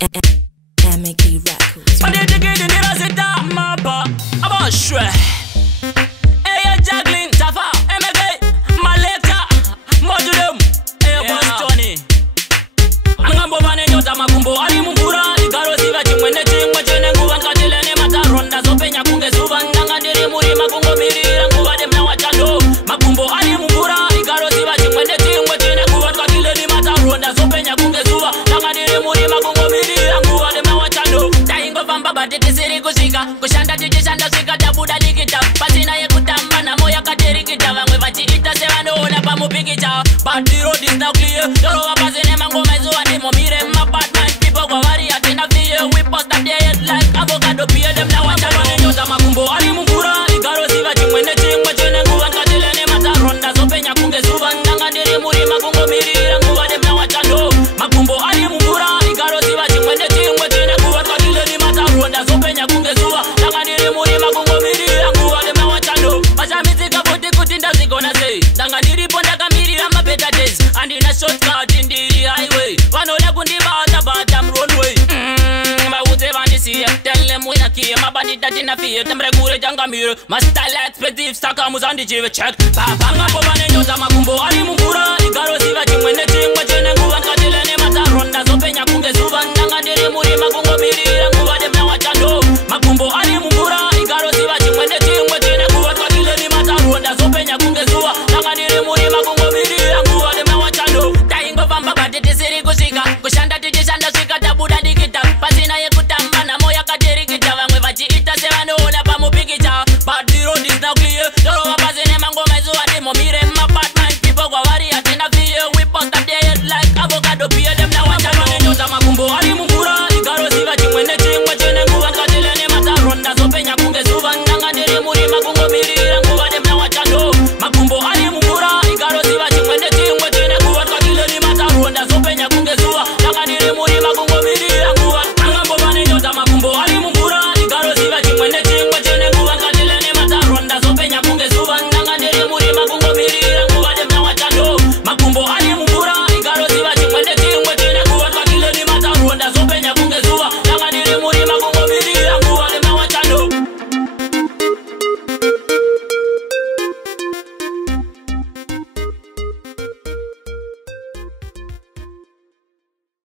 MK Records. On est dégué de Niraseta, ma pas, about shred. Hey, juggling, Tafa, MK, Maleka, Modulum, hey, Bostoni. Angambo mane nyota makumbo, ali mungura, igaro siva chimwene chingwa chene nguwa nkatilene mataronda zopenya kunge suva nganga ndiri muri makungo mirira nguwa demna wachando. Makumbo ali mungura, igaro siva chimwene chingwa chene nguwa nkatilene mataronda zopenya kunge suva nganga ndiri muri makungo mirira nguwa demna wachando. Taingo vamba batete siri kusika, kushanda tijishanda sika tabuda likita. Pasina ye kutamba na moya katerikita, vangwe vachiita sevanoona pamupikita. But the road is now clear, yoro wapazene mango mezuwa ndimo mire mapatman. People go worry atina fear, we post up their head like avocado peer. Them now watch out, nyota makumbo ali mungura, igaro siva chimwene chingwa chene nguwa nkatilene mataronda zopenya kunge suva nganga ndiri muri makungo mirira nguwa them now watch out. Makumbo ali mungura, igaro siva chimwene chingwa chene nguwa nkatilene mataronda zopenya kunge suva nganga ndiri muri makungo mirira nguwa them now watch out. Pashamizika futi kuti ndazigona sei, ndanga ndiripo ndakamirira mabeta days, and in a shortcut in the highway. Vanole kundibata but I'm runway. Bauze vandisiye, tell them we not care. Mabani that in a fear, temregure jangamire. My style expensive, staka muzandi chive check. Papa ngapo vane nyota makumbo ali mungura, igaro siva